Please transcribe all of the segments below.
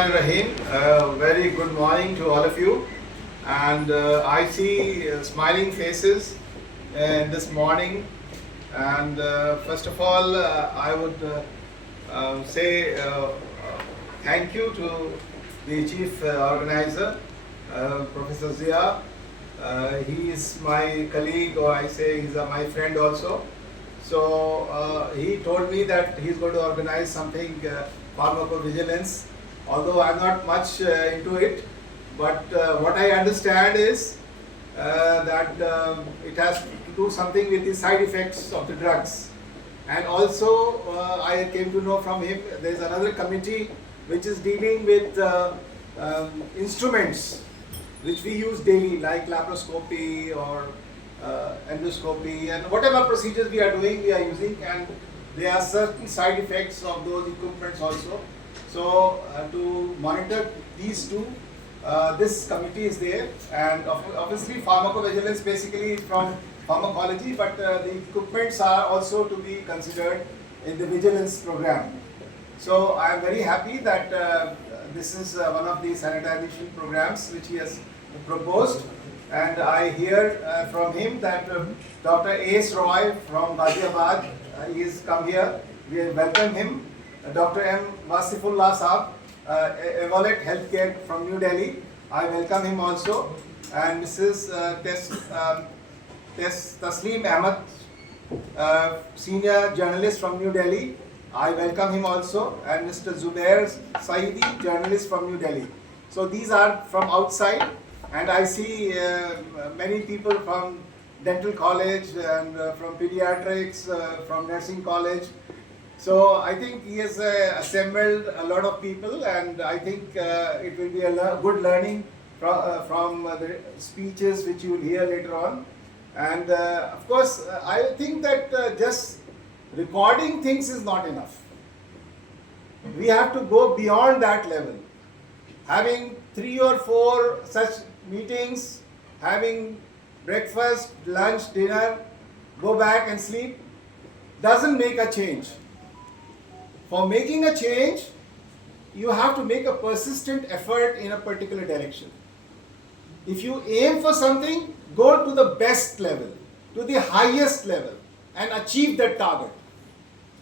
Bismillahirrahmanirrahim. Very good morning to all of you. And I see smiling faces this morning. And first of all, I would say thank you to the chief organizer, Professor Zia. He is my colleague, or I say he's my friend also. So he told me that he's going to organize something, pharmacovigilance, although I'm not much into it. But what I understand is that it has to do something with the side effects of the drugs. And also I came to know from him there's another committee which is dealing with instruments which we use daily, like laparoscopy or endoscopy, and whatever procedures we are doing, we are using, and there are certain side effects of those equipments also. So to monitor these two, this committee is there, and obviously pharmacovigilance basically is from pharmacology, but the equipments are also to be considered in the vigilance program. So I am very happy that this is one of the sanitization programs which he has proposed. And I hear from him that Dr. A.S. Roy from Ghaziabad he has come here. We welcome him. Dr. M. Wasifullah Saab, Evolet Healthcare from New Delhi. I welcome him also. And Mrs. Tasleem Ahmed, senior journalist from New Delhi. I welcome him also. And Mr. Zubair Saidi, journalist from New Delhi. So these are from outside. And I see many people from dental college and from pediatrics, from nursing college. So I think he has assembled a lot of people, and I think it will be a good learning from the speeches which you will hear later on. And of course, I think that just recording things is not enough. We have to go beyond that level. Having 3 or 4 such meetings, having breakfast, lunch, dinner, go back and sleep, doesn't make a change. For making a change, you have to make a persistent effort in a particular direction. If you aim for something, go to the best level, to the highest level, and achieve that target.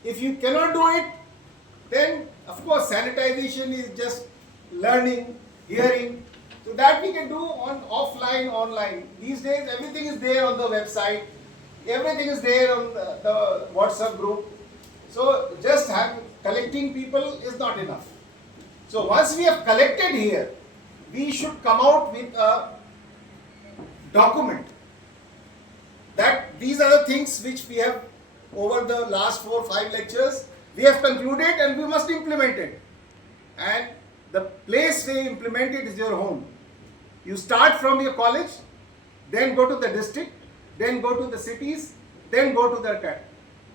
If you cannot do it, then of course sanitization is just learning, hearing. So that we can do on offline, online. These days everything is there on the website, everything is there on the WhatsApp group. So just collecting people is not enough. So once we have collected here, we should come out with a document that these are the things which we have over the last 4 or 5 lectures we have concluded, and we must implement it. And the place where you implement it is your home. You start from your college, then go to the district, then go to the cities, then go to the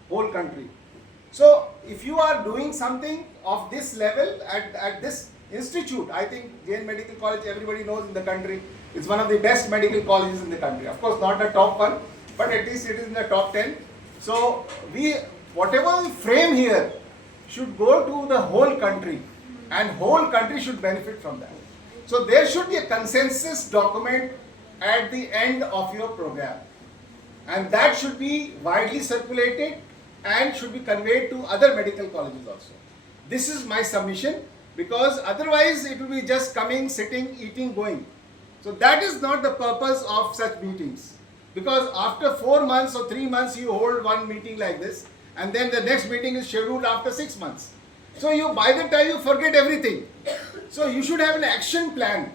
whole country. So if you are doing something of this level at this institute, I think Jain Medical College, everybody knows in the country, is one of the best medical colleges in the country. Of course not the top one, but at least it is in the top 10. So whatever we frame here should go to the whole country, and whole country should benefit from that. So there should be a consensus document at the end of your program, and that should be widely circulated and should be conveyed to other medical colleges also. This is my submission, because otherwise it will be just coming, sitting, eating, going. So that is not the purpose of such meetings, because after 4 months or 3 months you hold one meeting like this, and then the next meeting is scheduled after 6 months. So by the time you forget everything. So you should have an action plan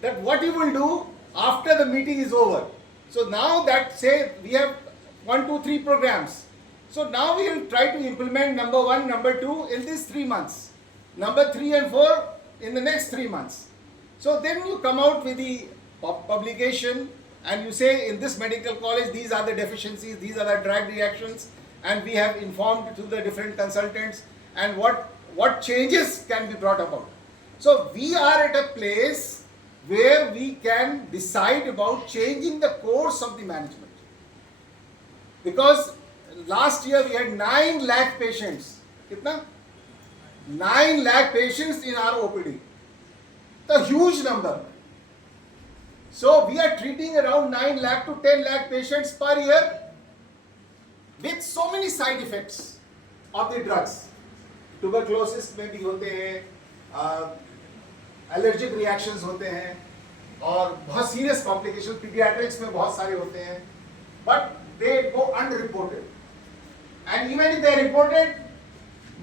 that what you will do after the meeting is over. So now that say we have 1, 2, 3 programs. So now we will try to implement number 1, number 2 in these 3 months. Number 3 and 4 in the next 3 months. So then you come out with the publication, and you say in this medical college these are the deficiencies, these are the drug reactions, and we have informed to the different consultants, and what changes can be brought about. So we are at a place where we can decide about changing the course of the management. Because last year we had 9 lakh patients. Kitna? 9 lakh patients in our OPD. the huge number. So we are treating around 9 lakh to 10 lakh patients per year with so many side effects of the drugs. Tuberculosis में भी होते हैं, allergic reactions होते हैं, और बहुत serious complications pediatrics में बहुत सारे होते हैं, but they go unreported. And even if they are reported,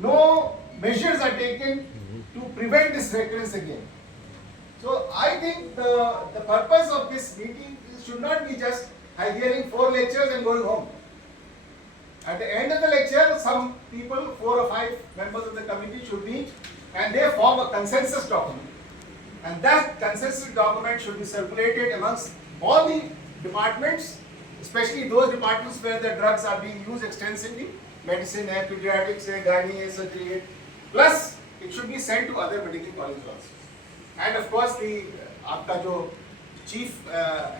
no measures are taken to prevent this recurrence again. So I think the purpose of this meeting should not be just hearing 4 lectures and going home. At the end of the lecture, some people, 4 or 5 members of the committee should meet and they form a consensus document. And that consensus document should be circulated amongst all the departments, especially those departments where the drugs are being used extensively, medicine, pediatrics, gynae, surgery, plus it should be sent to other medical colleges also. And of course, the आपका जो chief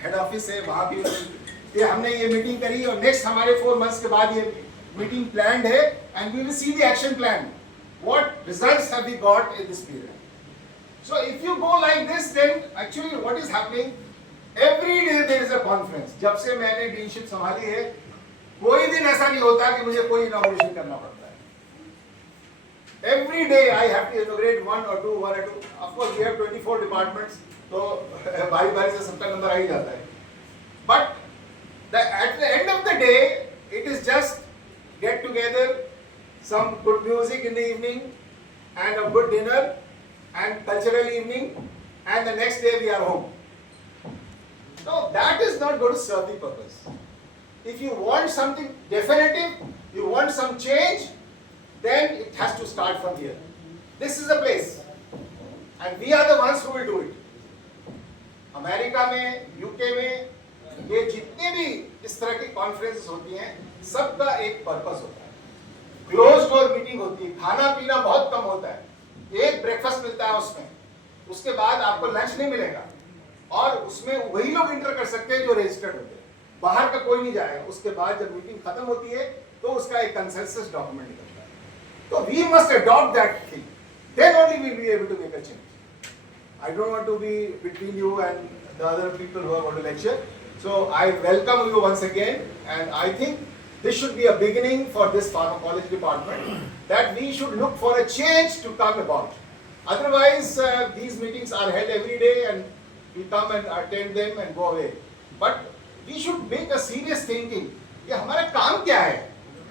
head office है वहाँ भी ये हमने ये meeting करी और नेक्स्ट हमारे 4 months के बाद ये मीटिंग planned है and we will see the action plan. What results have we got in this period? So if you go like this, then actually what is happening? Every day there is a conference. जब से मैंने deanship संभाली है, कोई दिन ऐसा नहीं होता कि मुझे कोई inauguration करना पड़ता है. Every day I have to inaugurate one or two. Of course we have 24 departments, तो बारी-बारी से सबका नंबर आ ही जाता है. But at the end of the day, it is just get together, some good music in the evening, and a good dinner, and cultural evening, and the next day we are home. No, that is not going to serve the purpose. If you want something definitive, you want some change, then it has to start from here. This is the place, and we are the ones who will do it. America में, UK में ये जितने भी इस तरह की conferences होती हैं, सबका एक पर्पस होता है. क्लोज डोर मीटिंग होती है, खाना पीना बहुत कम होता है, एक ब्रेकफास्ट मिलता है उसमें, उसके बाद आपको लंच नहीं मिलेगा, और उसमें वही लोग इंटर कर सकते हैं जो रजिस्टर्ड होते हैं, बाहर का कोई नहीं जाएगा. उसके बाद जब मीटिंग खत्म होती है तो उसका एक कंसेंसस डॉक्यूमेंट निकलता है. तो we must adopt that thing, then only we will be able to make a change. I don't want to be between you and the other people who are going to lecture. So I welcome you once again, and I think this should be a beginning for this pharmacology department, that we should look for a change to come about. Otherwise, these meetings are held every day and we come and attend them and go away. But we should make a serious thinking. ये हमारा काम क्या है?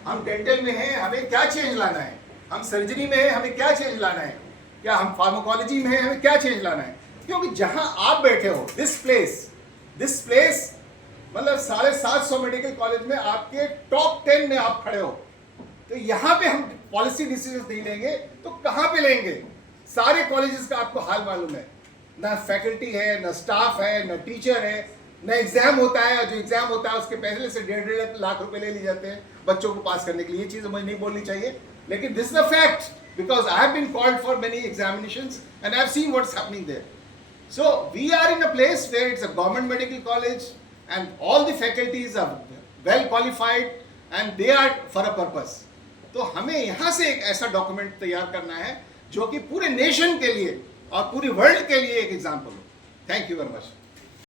हम dental में हैं, हमें क्या चेंज लाना है? हम सर्जरी में हैं, हमें क्या चेंज लाना है? क्या हम फार्माकोलॉजी में हैं, हमें क्या चेंज लाना है? क्योंकि जहां आप बैठे हो, दिस प्लेस मतलब 750 मेडिकल कॉलेज में आपके टॉप 10 में आप खड़े हो, तो यहाँ पे हम पॉलिसी डिसीजन नहीं लेंगे तो कहाँ पे लेंगे? सारे कॉलेजेस का आपको हाल मालूम है, ना फैकल्टी है, ना स्टाफ है, ना टीचर है, ना एग्जाम होता है. जो एग्जाम होता है उसके पहले से 1.5 लाख रुपए ले लिए जाते हैं बच्चों को पास करने के लिए. ये चीज़ मुझे नहीं बोलनी चाहिए, लेकिन this is a fact, because I have been called for many examinations and I have seen what's happening there. So we are in a place where it's a government medical college and all the faculties are well qualified and they are for a purpose. तो हमें यहाँ से एक ऐसा document तैयार करना है जो कि पूरे नेशन के लिए और पूरी वर्ल्ड के लिए एक एग्जाम्पल हो. Thank you very much.